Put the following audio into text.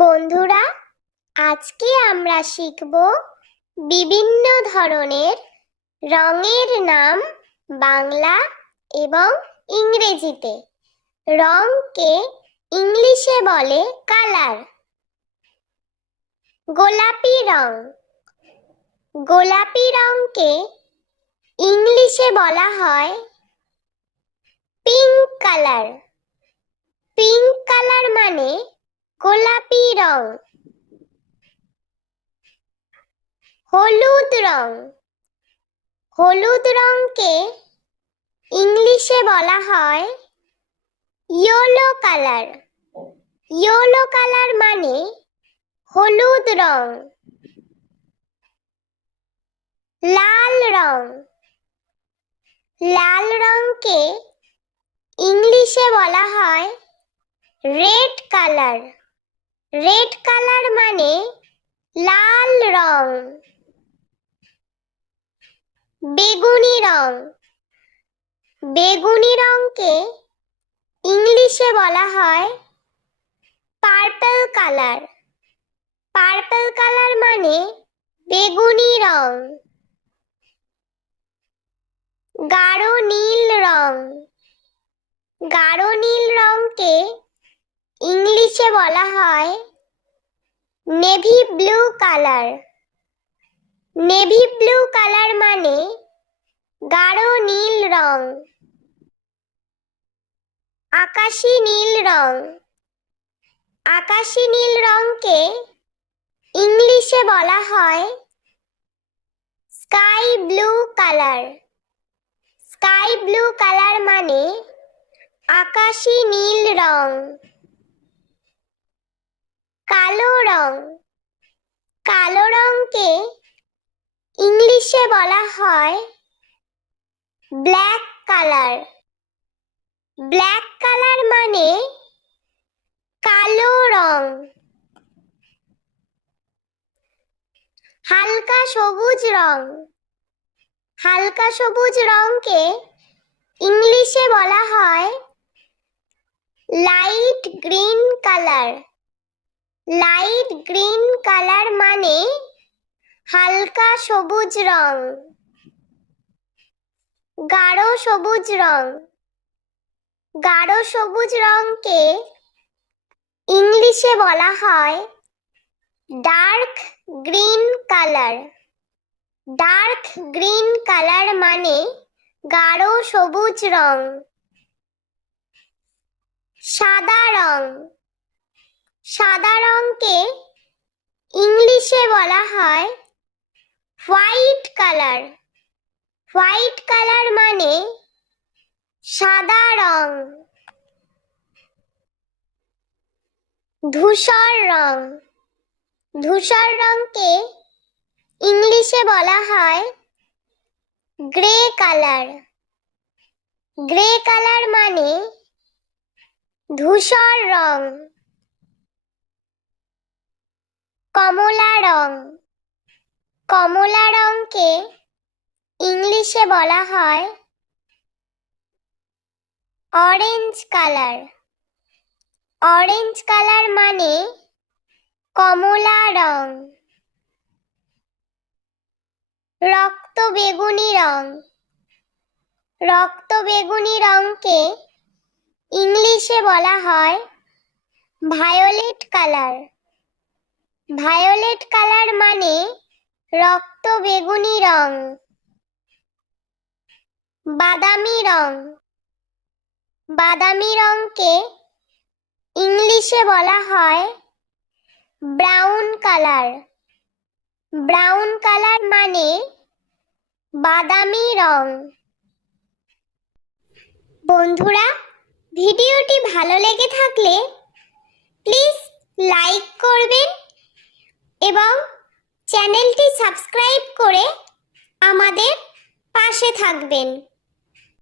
বন্ধুরা, আজকে আমরা শিখব বিভিন্ন ধরনের রঙের নাম বাংলা এবং ইংরেজিতে। রংকে ইংলিশে বলে কালার। গোলাপি রং। গোলাপি রংকে ইংলিশে বলা হয় পিঙ্ক কালার। পিঙ্ক কালার মানে গোলাপি রং। হলুদ রং। হলুদ রংকে ইংলিশে বলা হয় ইয়েলো কালার। ইয়েলো কালার মানে হলুদ রং। লাল রং। লাল রংকে ইংলিশে বলা হয় রেড কালার। রেড কালার মানে লাল রং। বেগুনি রং। বেগুনি রংকে ইংলিশে বলা হয় পার্পল কালার। পার্পল কালার মানে বেগুনি রং। গাঢ় নীল রং। গাঢ় নীল রংকে ইংলিশে বলা হয় navy blue colour. Navy blue colour মানে গাঢ় নীল রং। আকাশী নীল রং। আকাশী নীল রংকে ইংলিশে বলা হয় sky blue colour. Sky blue colour মানে আকাশী নীল রং। কালো রং। কালো রংকে ইংলিশে বলা হয় ব্ল্যাক কালার। ব্ল্যাক কালার মানে কালো রং। হালকা সবুজ রং। হালকা সবুজ রংকে ইংলিশে বলা হয় light green colour. Light green colour মানে হালকা সবুজ রং। গাঢ় সবুজ রং। গাঢ় সবুজ রংকে ইংলিশে বলা হয় dark green colour. Dark green colour মানে গাঢ় সবুজ রং। সাদা রং। সাদা রংকে ইংলিশে বলা হয় হোয়াইট কালার। হোয়াইট কালার মানে সাদা রং। ধূসর রং। ধূসর রংকে ইংলিশে বলা হয় গ্রে কালার। গ্রে কালার মানে ধূসর রং। কমলা রং। কমলা রংকে ইংলিশে বলা হয় অরেঞ্জ কালার। অরেঞ্জ কালার মানে কমলা রং। রক্ত বেগুনি রং। রক্ত বেগুনি রংকে ইংলিশে বলা হয় ভায়োলেট কালার। ভায়োলেট কালার মানে রক্ত বেগুনি রং। বাদামি রং। বাদামি রংকে ইংলিশে বলা হয় ব্রাউন কালার। ব্রাউন কালার মানে বাদামি রং। বন্ধুরা, ভিডিওটি ভালো লেগে থাকলে প্লিজ লাইক করবেন এবং চ্যানেলটি সাবস্ক্রাইব করে আমাদের পাশে থাকবেন।